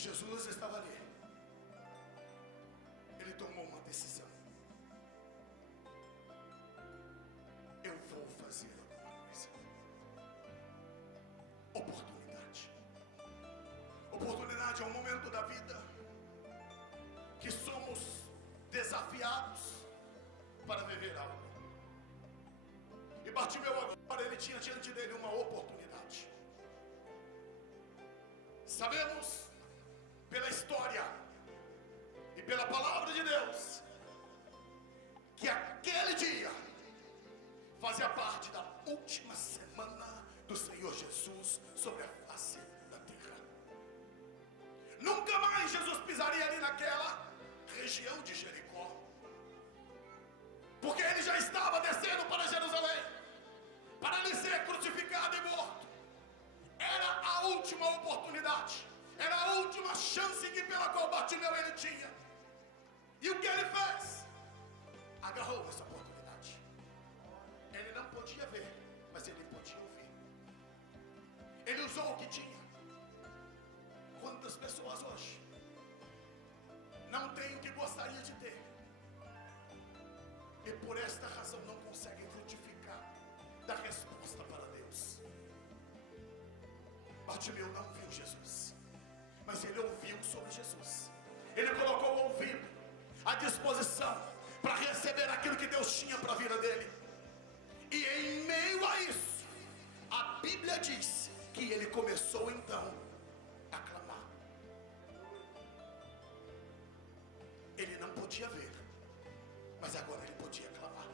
Jesus estava ali, ele tomou uma decisão: eu vou fazer alguma coisa. Oportunidade. Oportunidade é um momento da vida que somos desafiados para viver algo. E Bartimeu agora, ele tinha diante dele uma oportunidade. Sabemos pela história e pela palavra de Deus que aquele dia fazia parte da última semana do Senhor Jesus sobre a face da terra. Nunca mais Jesus pisaria ali naquela região de Jericó, porque ele já estava descendo para Jerusalém para ali ser crucificado e morto. Era a última oportunidade, era a última chance pela qual Bartimeu ele tinha. E o que ele fez? Agarrou essa oportunidade. Ele não podia ver, mas ele podia ouvir. Ele usou o que tinha. Quantas pessoas hoje não têm o que gostaria de ter, e por esta razão não conseguem frutificar da resposta para Deus? Bartimeu não viu Jesus, mas ele ouviu sobre Jesus. Ele colocou o ouvido à disposição para receber aquilo que Deus tinha para a vida dele. E em meio a isso, a Bíblia diz que ele começou então a clamar. Ele não podia ver, mas agora ele podia clamar,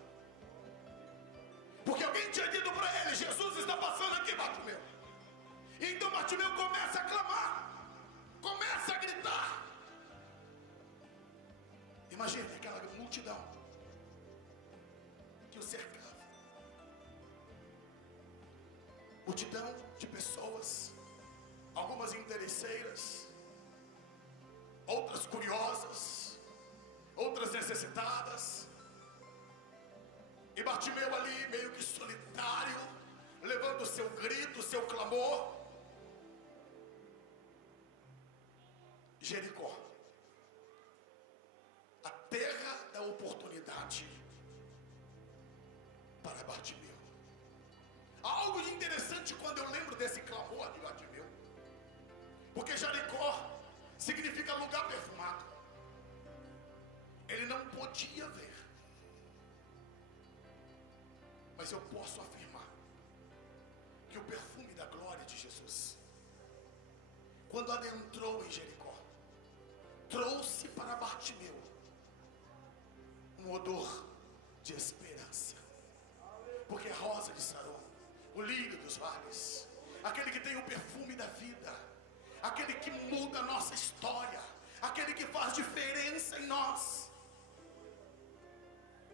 porque alguém tinha dito para ele: Jesus está passando aqui, Bartimeu. Então Bartimeu começa a clamar, começa a gritar. Imagine aquela multidão que o cercava, multidão de pessoas, algumas interesseiras, outras curiosas, outras necessitadas. E Bartimeu ali meio que solitário, levando o seu grito, o seu clamor. Jericó, a terra da oportunidade para Bartimeu. Há algo de interessante quando eu lembro desse clamor de Bartimeu, porque Jericó significa lugar perfumado. Ele não podia ver, mas eu posso afirmar que o perfume da glória de Jesus, quando adentrou em Jericó, trouxe para Bartimeu um odor de esperança. Porque a rosa de Saron, o lírio dos vales, aquele que tem o perfume da vida, aquele que muda a nossa história, aquele que faz diferença em nós,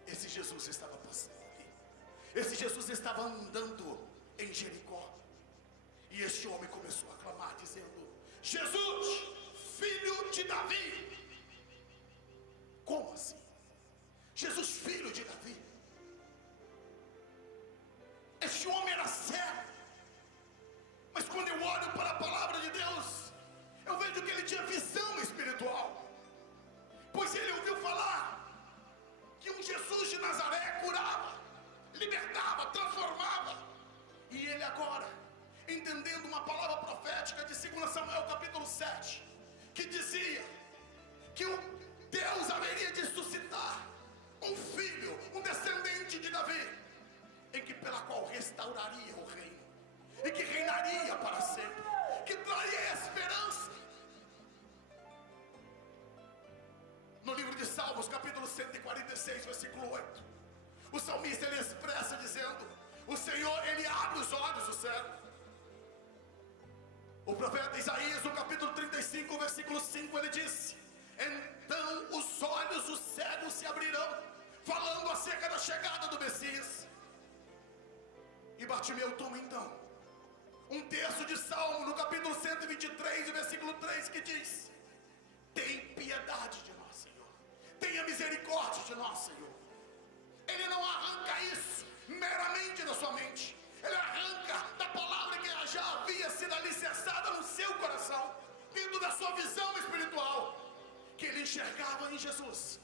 esse Jesus estava passando ali. Esse Jesus estava andando em Jericó. E este homem começou a clamar dizendo: Jesus, filho de Davi. Como assim? Jesus, filho de Davi? Este homem era cego, mas quando eu olho para a palavra de Deus, eu vejo que ele tinha visão espiritual, pois ele ouviu falar que um Jesus de Nazaré curava, libertava, transformava. E ele agora, entendendo uma palavra profética de 2 Samuel capítulo 7, que dizia que Deus haveria de suscitar um filho, um descendente de Davi, em que pela qual restauraria o reino, e que reinaria para sempre, que traria esperança. No livro de Salmos capítulo 146 versículo 8, o salmista ele expressa dizendo: o Senhor ele abre os olhos do cego. O profeta Isaías no capítulo 35 versículo 5 ele disse: então os olhos dos cegos se abrirão, falando acerca da chegada do Messias. E Bartimeu toma então um texto de Salmo no capítulo 123 versículo 3 que diz: tem piedade de nós, Senhor, tenha misericórdia de nós, Senhor. Ele não arranca isso meramente da sua mente, ele arranca da palavra que já havia sido alicerçada no seu coração. vindo da sua visão espiritual, que ele enxergava em Jesus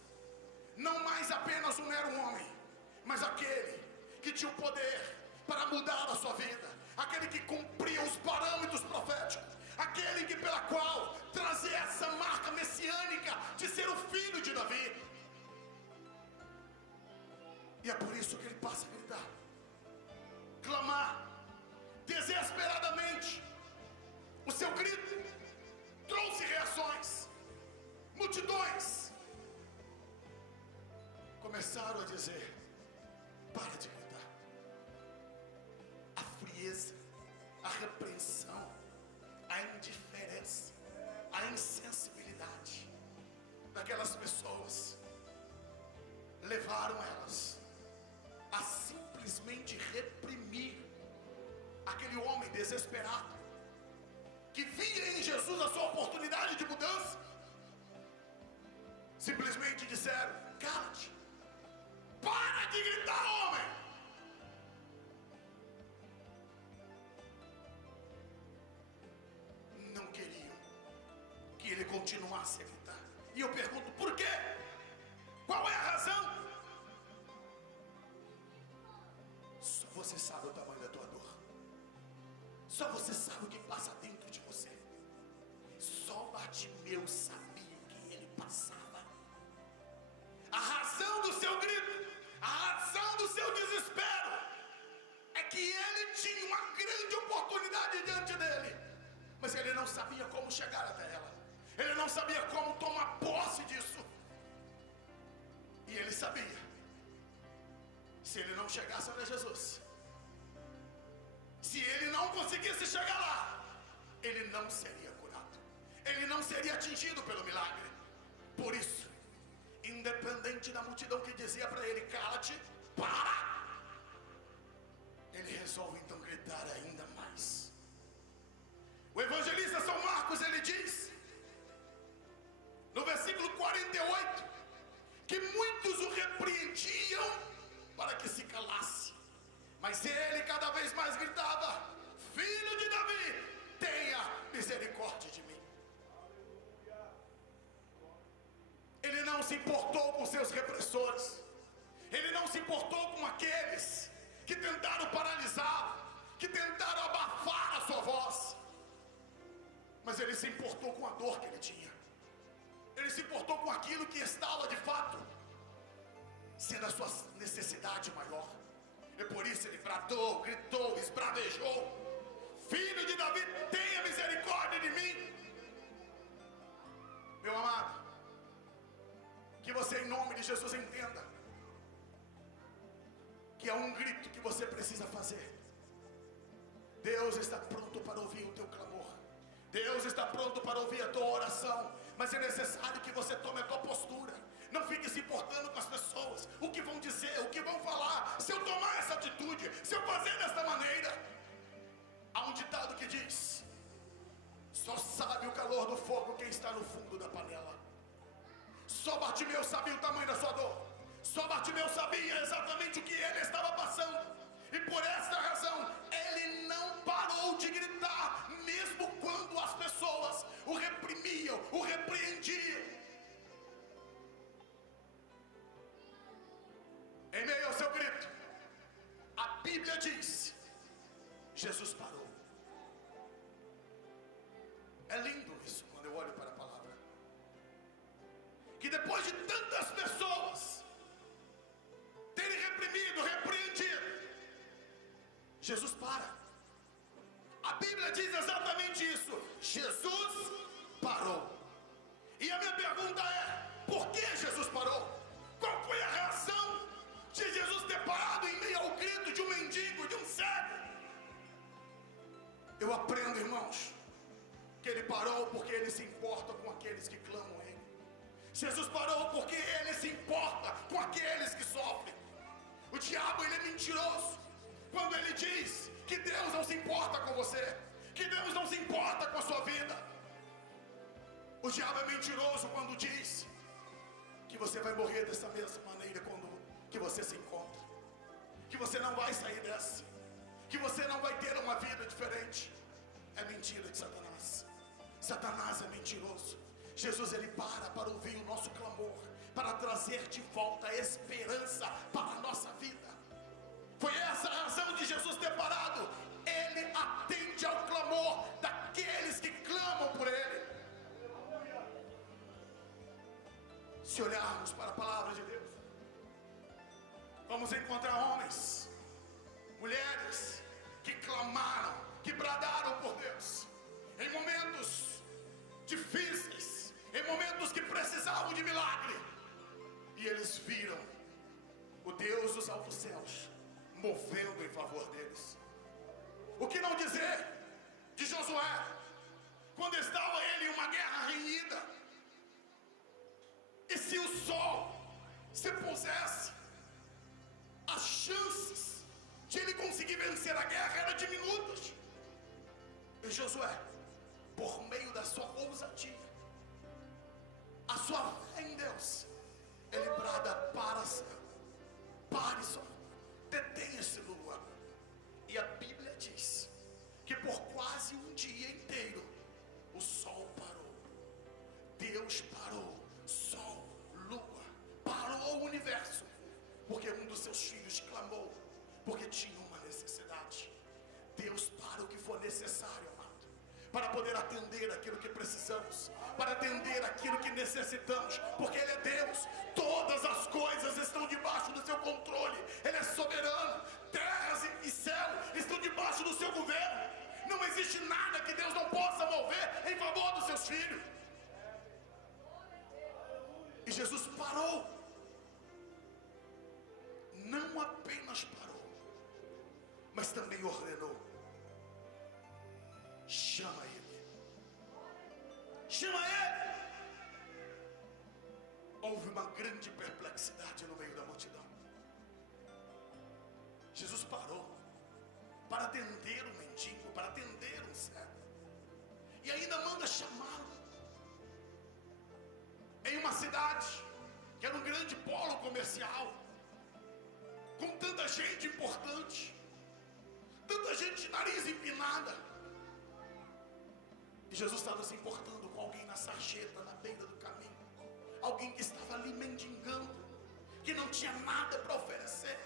não mais apenas um mero homem, mas aquele que tinha o poder para mudar a sua vida, aquele que cumpria os parâmetros proféticos, aquele que pela qual trazia essa marca messiânica de ser o filho de Davi. E é por isso que ele passa a gritar, clamar desesperadamente. O seu grito trouxe reações. Multidões começaram a dizer, para de gritar. A frieza, a repreensão, a indiferença, a insensibilidade daquelas pessoas levaram elas a simplesmente reprimir aquele homem desesperado que via em Jesus a sua oportunidade de mudança. Simplesmente disseram, cala-te, para de gritar, homem. Não queriam que ele continuasse a gritar. E eu pergunto, por quê? Qual é a razão? Só você sabe o tamanho da tua dor. Só você sabe o que passa dentro de você. Só Bartimeu sabia o que ele passava. A razão do seu grito, a razão do seu desespero, é que ele tinha uma grande oportunidade diante dele, mas ele não sabia como chegar até ela. Ele não sabia como tomar posse disso. E ele sabia, se ele não chegasse até Jesus, se ele não conseguisse chegar lá, ele não seria curado, ele não seria atingido pelo milagre. Por isso, independente da multidão que dizia para ele, cala-te, para, ele resolve então gritar ainda mais. O evangelista São Marcos, ele diz no versículo 48 que muitos o repreendiam para que se calasse, mas ele cada vez mais gritava, filho de Davi, tenha misericórdia de mim. Ele não se importou com seus repressores, ele não se importou com aqueles que tentaram paralisá-lo, que tentaram abafar a sua voz, mas ele se importou com a dor que ele tinha. Ele se importou com aquilo que estava de fato sendo a sua necessidade maior. E por isso ele bradou, gritou, esbravejou, filho de Davi, tenha misericórdia de mim. Meu amado, que você em nome de Jesus entenda que há um grito que você precisa fazer. Deus está pronto para ouvir o teu clamor, Deus está pronto para ouvir a tua oração, mas é necessário que você tome a tua postura. Não fique se importando com as pessoas, o que vão dizer, o que vão falar. Se eu tomar essa atitude, se eu fazer desta maneira, há um ditado que diz, só sabe o calor do fogo quem está no fundo da panela. Só Bartimeu sabia o tamanho da sua dor, só Bartimeu sabia exatamente o que ele estava passando, e por esta razão ele não parou de gritar, mesmo quando as pessoas o reprimiam, o repreendiam. Em meio ao seu grito, a Bíblia diz, Jesus parou. É lindo isso quando eu olho para a palavra, que depois de tantas pessoas terem reprimido, repreendido, Jesus para. A Bíblia diz exatamente isso, Jesus parou. E a minha pergunta é, por que Jesus parou? Qual foi a razão de Jesus ter parado em meio ao grito de um mendigo, de um cego? Eu aprendo, irmãos, que ele parou porque ele se importa com aqueles que clamam a ele. Jesus parou porque ele se importa com aqueles que sofrem. O diabo, ele é mentiroso quando ele diz que Deus não se importa com você, que Deus não se importa com a sua vida. O diabo é mentiroso quando diz que você vai morrer dessa mesma maneira quando que você se encontra, que você não vai sair dessa, que você não vai ter uma vida diferente. É mentira de Satanás. Satanás é mentiroso. Jesus, ele para ouvir o nosso clamor, para trazer de volta a esperança para a nossa vida. Foi essa a razão de Jesus ter parado. Ele atende ao clamor daqueles que clamam por ele. Se olharmos para a palavra de Deus, vamos encontrar homens, mulheres que clamaram, que bradaram por Deus em momentos difíceis, em momentos que precisavam de milagre, e eles viram o Deus dos altos céus movendo em favor deles. O que não dizer de Josué, quando estava ele em uma guerra renhida, e se o sol se pusesse, as chances de ele conseguir vencer a guerra eram diminutas. E Josué, por meio da sua ousadia, a sua fé em Deus, ele brada: para, céu, pare, sol, detenha-se, lua. E a Bíblia diz que por quase um dia inteiro o sol parou. Deus parou, sol, lua, parou o universo, porque um dos seus filhos clamou, porque tinha uma necessidade. Deus para o que for necessário, amado, para poder atender aquilo que precisamos, para atender aquilo que necessitamos, porque Ele é Deus. Todas as coisas estão debaixo do seu controle. Ele é soberano. Terras e céu estão debaixo do seu governo. Não existe nada que Deus não possa mover em favor dos seus filhos. E Jesus parou. Não apenas parou, mas também ordenou: chama ele. Chama ele. Houve uma grande perplexidade no meio da multidão. Jesus parou para atender o mendigo, para atender um cego, e ainda manda chamá-lo. Em uma cidade que era um grande polo comercial, com tanta gente importante, tanta gente de nariz empinada, e Jesus estava se importando com alguém na sarjeta, na beira do caminho, alguém que estava ali mendigando, que não tinha nada para oferecer,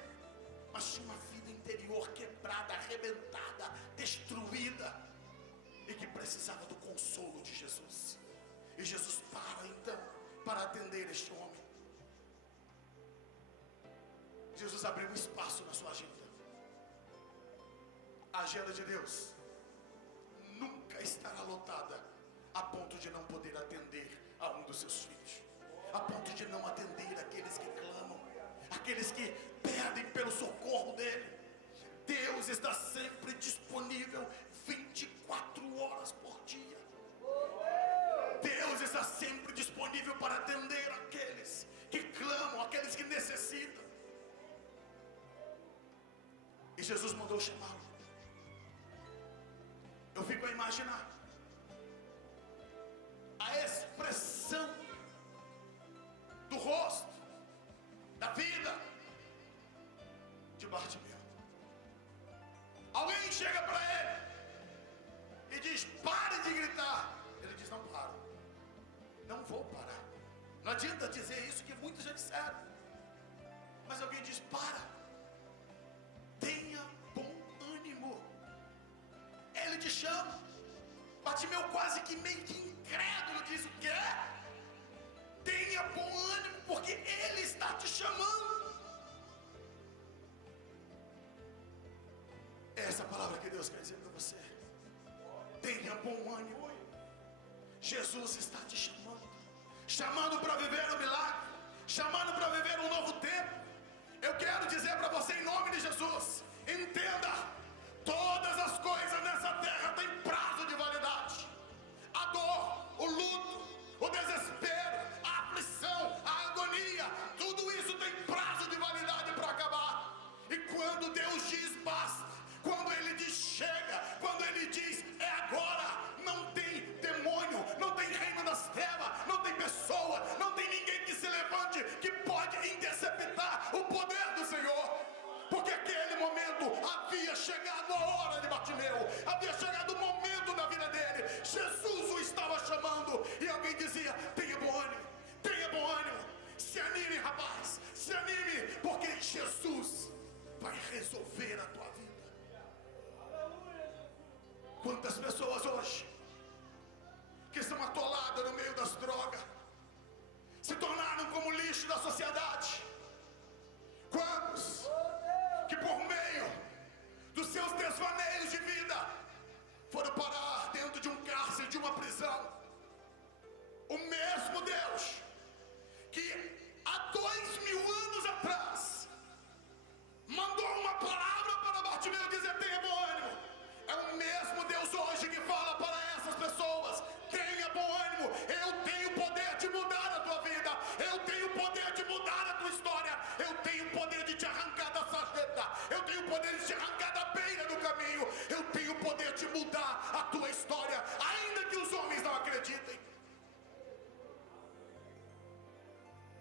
mas tinha uma vida interior quebrada, arrebentada, destruída, e que precisava do consolo de Jesus. E Jesus para então para atender este homem. Jesus abriu um espaço na sua agenda. A agenda de Deus nunca estará lotada a ponto de não poder atender a um dos seus filhos, a ponto de não atender aqueles que clamam, aqueles que pedem pelo socorro dele. Deus está sempre disponível 24 horas por dia. Deus está sempre disponível para atender aqueles que clamam, aqueles que necessitam. E Jesus mandou chamá-lo. Eu fico a imaginar a expressão do rosto, da vida de Bartimeu. Alguém chega para ele e diz: pare de gritar. Ele diz: não paro, não vou parar. Não adianta dizer isso, que muitos já disseram, mas alguém diz: para, tenha bom ânimo. Ele te chama. Bartimeu, quase que meio que incrédulo, diz: o quê? Tenha bom ânimo, porque ele está te chamando. Essa é a palavra que Deus quer dizer para você. Tenha bom ânimo. Jesus está te chamando, chamando para viver um milagre, chamando para viver um novo tempo. Eu quero dizer para você, em nome de Jesus, entenda: todas as coisas nessa terra têm prazo de validade. A dor, o luto, o desespero, a aflição, a agonia, tudo isso tem prazo de validade para acabar. E quando Deus diz basta, quando Ele diz chega, quando Ele diz é agora, não tem demônio, não tem reino das trevas, não tem pessoa, não tem ninguém que se levante que pode interceptar o poder do Senhor, porque aquele momento momento havia chegado a hora de Bartimeu, havia chegado o momento da vida dele. Jesus o estava chamando e alguém dizia: tenha bom ânimo, tenha bom ânimo, se anime, rapaz, se anime, porque Jesus vai resolver a tua vida. Quantas pessoas hoje que estão atoladas no meio das drogas se tornaram como lixo da sociedade? Quantos que por meio dos seus desvaneios de vida foram parar dentro de um cárcere, de uma prisão? O mesmo Deus que há 2000 anos atrás mandou uma palavra para Bartimeu dizer: tenha bom ânimo, é o mesmo Deus hoje que fala para essas pessoas: tenha bom ânimo, eu tenho o poder de mudar a tua vida, eu tenho o poder de mudar a tua história, eu tenho o poder de te arrancar da sarjeta, eu tenho o poder de te arrancar da beira do caminho, eu tenho o poder de mudar a tua história, ainda que os homens não acreditem.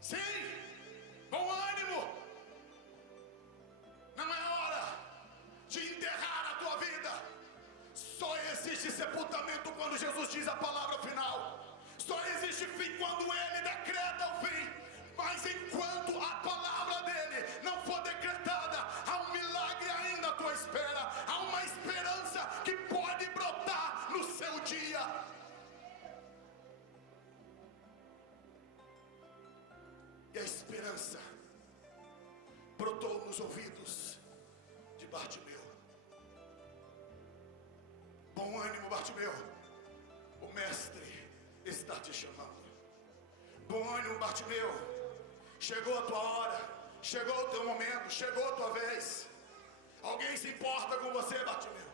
Sim, bom ânimo. Não é hora de enterrar a tua vida. Só existe sepultamento quando Jesus diz a palavra final. Só existe fim quando Ele decreta o fim. Mas enquanto a palavra dEle não for decretada, há um milagre ainda à tua espera. Há uma esperança que pode brotar no seu dia. E a esperança brotou nos ouvidos de Bartimeu. Bom ânimo, Bartimeu, o mestre está te chamando. Bom ânimo, Bartimeu, chegou a tua hora, chegou o teu momento, chegou a tua vez. Alguém se importa com você, Bartimeu?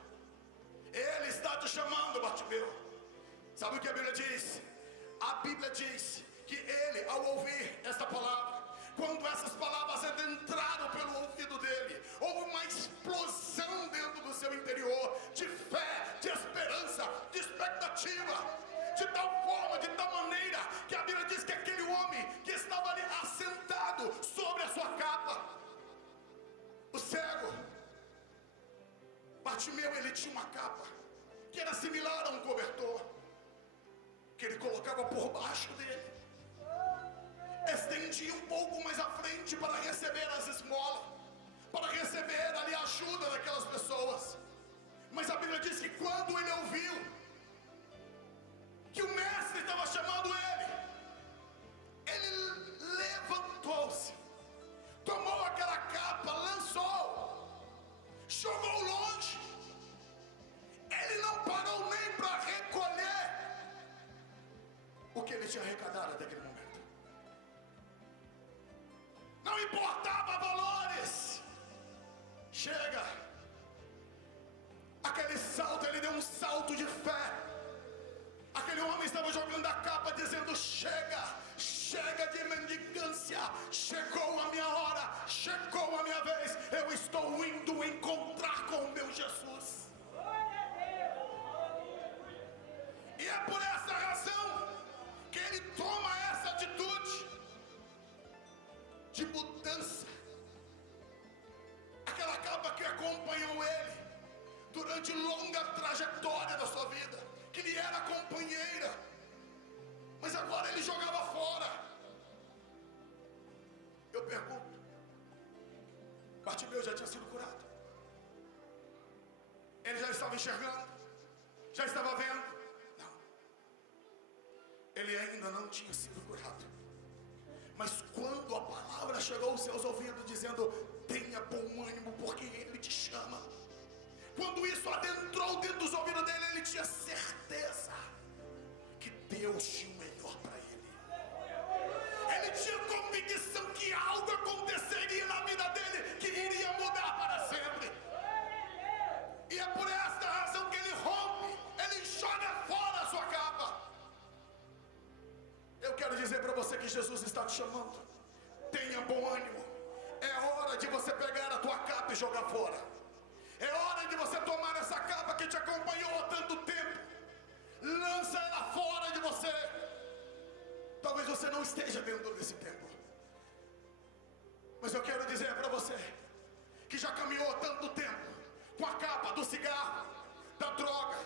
Ele está te chamando, Bartimeu. Sabe o que a Bíblia diz? A Bíblia diz que ele, ao ouvir esta palavra, quando essas palavras entraram pelo ouvido dele, houve uma explosão dentro do seu interior, de fé, de esperança, de expectativa, de tal forma, de tal maneira, que a Bíblia diz que aquele homem que estava ali assentado sobre a sua capa, o cego, Bartimeu, ele tinha uma capa que era similar a um cobertor, que ele colocava por baixo dele, estendia um pouco mais à frente para receber as esmolas, para receber ali a ajuda daquelas pessoas. Mas a Bíblia diz que quando ele ouviu que o mestre estava chamando ele levantou-se, tomou aquela capa, lançou, jogou longe. Ele não parou nem para recolher o que ele tinha arrecadado até aquele momento. Não importava valores. Chega. Aquele salto, ele deu um salto de fé. Aquele homem estava jogando a capa dizendo: chega, chega de mendicância, chegou a minha hora, chegou a minha vez, eu estou indo encontrar com o meu Jesus. E é por essa razão que ele toma essa atitude de mudança. Aquela capa que acompanhou ele durante longa trajetória da sua vida, que lhe era companheira, mas agora ele jogava fora. Eu pergunto: Bartimeu já tinha sido curado? Ele já estava enxergando? Já estava vendo? Não. Ele ainda não tinha sido curado. Mas quando a palavra chegou aos seus ouvidos dizendo: tenha bom ânimo, porque Ele te chama, quando isso adentrou dentro dos ouvidos dele, ele tinha certeza que Deus tinha o melhor para ele. Ele tinha convicção que algo aconteceria na vida dele que iria mudar para sempre. E é por esta razão que ele rompe, ele joga fora a sua capa. Eu quero dizer para você que Jesus está te chamando. Tenha bom ânimo. É hora de você pegar a tua capa e jogar fora. É hora de você tomar essa capa que te acompanhou há tanto tempo. Lança ela fora de você. Talvez você não esteja dentro desse tempo, mas eu quero dizer para você que que já caminhou tanto tempo com a capa do cigarro, da droga.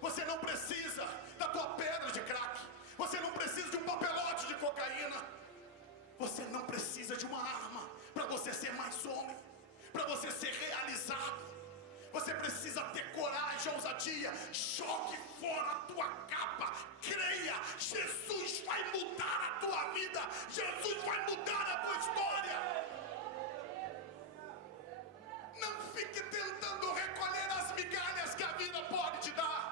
Você não precisa da tua pedra de crack. Você não precisa de um papelote de cocaína. Você não precisa de uma arma para você ser mais homem, para você ser realizado. Você precisa ter coragem, ousadia. Jogue fora a tua capa. Creia, Jesus vai mudar a tua vida. Jesus vai mudar a tua história. Não fique tentando recolher as migalhas que a vida pode te dar.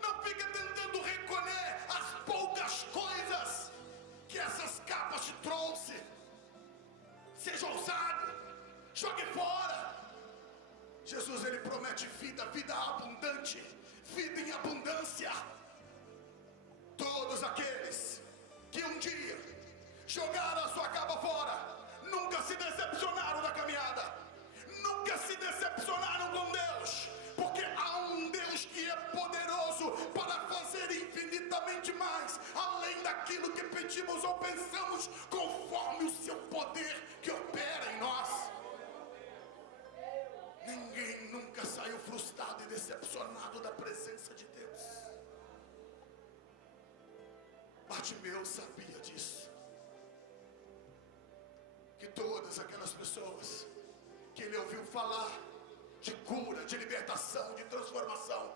Não fique tentando recolher as poucas coisas que essas capas te trouxe. Seja ousado. Jogue fora. Jesus, ele promete vida, vida abundante, vida em abundância. Todos aqueles que um dia jogaram a sua capa fora, nunca se decepcionaram na caminhada, nunca se decepcionaram com Deus, porque há um Deus que é poderoso para fazer infinitamente mais, além daquilo que pedimos ou pensamos, conforme o seu poder que opera em nós. Ninguém nunca saiu frustrado e decepcionado da presença de Deus. Bartimeu sabia disso. Que todas aquelas pessoas que ele ouviu falar de cura, de libertação, de transformação,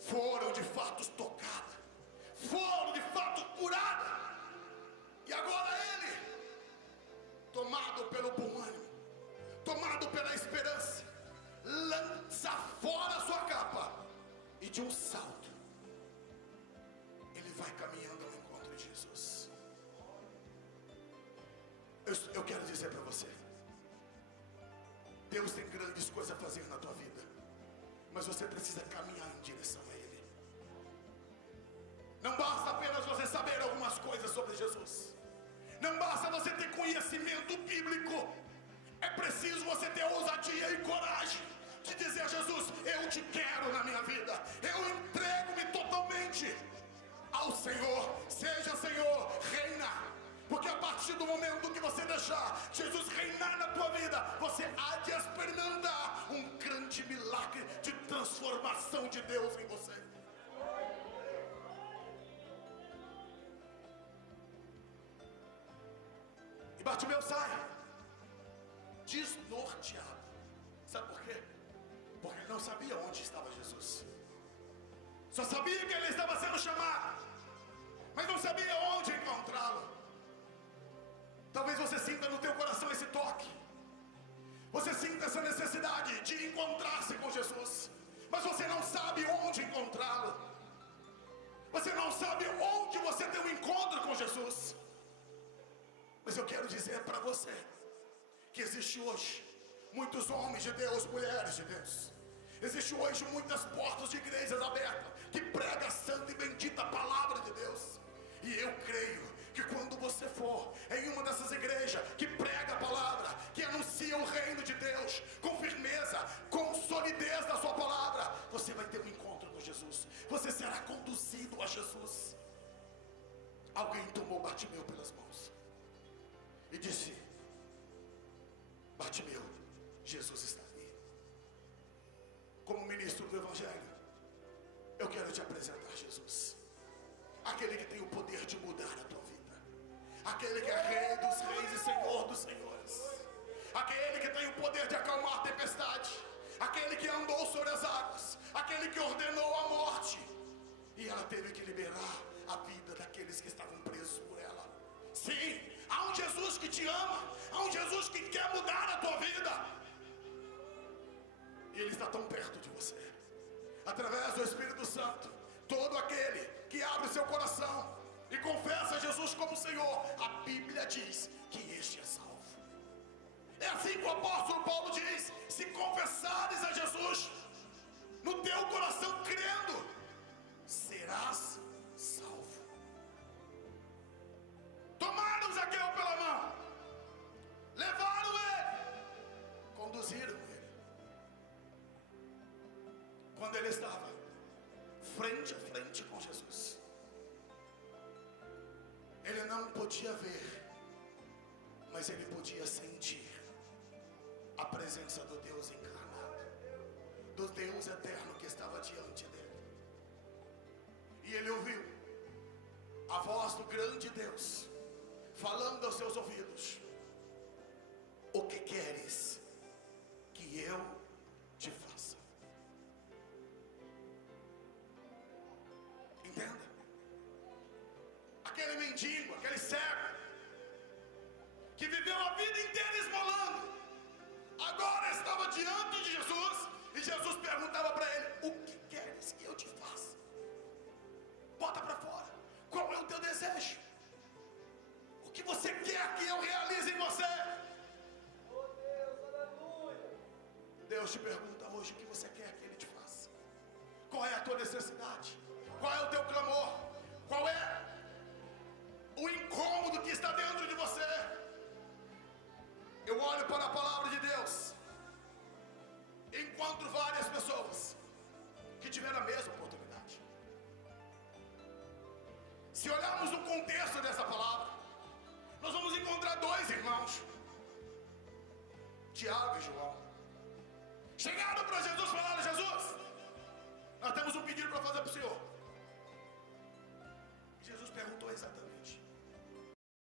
foram de fato tocadas, foram de fato curadas. E agora ele, tomado pelo bom ânimo, tomado pela esperança, lança fora a sua capa e de um salto ele vai caminhando ao encontro de Jesus. Eu quero dizer para você, Deus tem grandes coisas a fazer na tua vida, mas você precisa caminhar em direção a Ele. Não basta apenas você saber algumas coisas sobre Jesus, não basta você ter conhecimento bíblico. É preciso você ter ousadia e coragem de dizer a Jesus: eu te quero na minha vida, eu entrego-me totalmente ao Senhor. Seja Senhor, reina, porque a partir do momento que você deixar Jesus reinar na tua vida, você há de experimentar um grande milagre de transformação de Deus em você. E Bartimeu sai desnorteado. Sabe por quê? Porque ele não sabia onde estava Jesus. Só sabia que ele estava sendo chamado, mas não sabia onde encontrá-lo. Talvez você sinta no teu coração esse toque. Você sinta essa necessidade de encontrar-se com Jesus, mas você não sabe onde encontrá-lo. Você não sabe onde você tem um encontro com Jesus. Mas eu quero dizer para você que existe hoje muitos homens de Deus, mulheres de Deus. Existe hoje muitas portas de igrejas abertas que pregam a santa e bendita palavra de Deus. E eu creio que quando você for em uma dessas igrejas que prega a palavra, que anuncia o reino de Deus com firmeza, com solidez da sua palavra, você vai ter um encontro com Jesus. Você será conduzido a Jesus. Alguém tomou Bartimeu pelas mãos e disse: Bartimeu, Jesus está aqui. Como ministro do Evangelho, eu quero te apresentar Jesus, aquele que tem o poder de mudar a tua vida, aquele que é Rei dos reis e Senhor dos senhores, aquele que tem o poder de acalmar a tempestade, aquele que andou sobre as águas, aquele que ordenou a morte, e ela teve que liberar a vida daqueles que estavam presos por ela. Sim, há um Jesus que te ama, há um Jesus que quer mudar a tua vida, e Ele está tão perto de você, através do Espírito Santo. Todo aquele que abre seu coração e confessa Jesus como Senhor, a Bíblia diz que este é salvo. É assim que o apóstolo Paulo diz: se confessares a Jesus no teu coração crendo, serás salvo. Tomaram Zaqueu pela mão, levaram ele, conduziram ele. Quando ele estava frente a frente com Jesus, ele não podia ver, mas ele podia sentir a presença presença do Deus encarnado, do Deus eterno que estava diante dele. E ele ouviu a voz do grande Deus falando aos seus ouvidos: o que queres que eu te faça? Entenda? Aquele mendigo, aquele cego, que viveu a vida inteira esmolando, agora estava diante de Jesus, e Jesus perguntava para ele: o que queres que eu te faça? Bota para fora, qual é o teu desejo? O que você quer que eu realize em você? Oh Deus, aleluia. Deus te pergunta hoje o que você quer que Ele te faça. Qual é a tua necessidade? Qual é o teu clamor? Qual é o incômodo que está dentro de você? Eu olho para a palavra de Deus, encontro várias pessoas que tiveram a mesma oportunidade. Se olharmos no contexto dessa palavra, nós vamos encontrar dois irmãos, Tiago e João. Chegaram para Jesus e falaram: Jesus,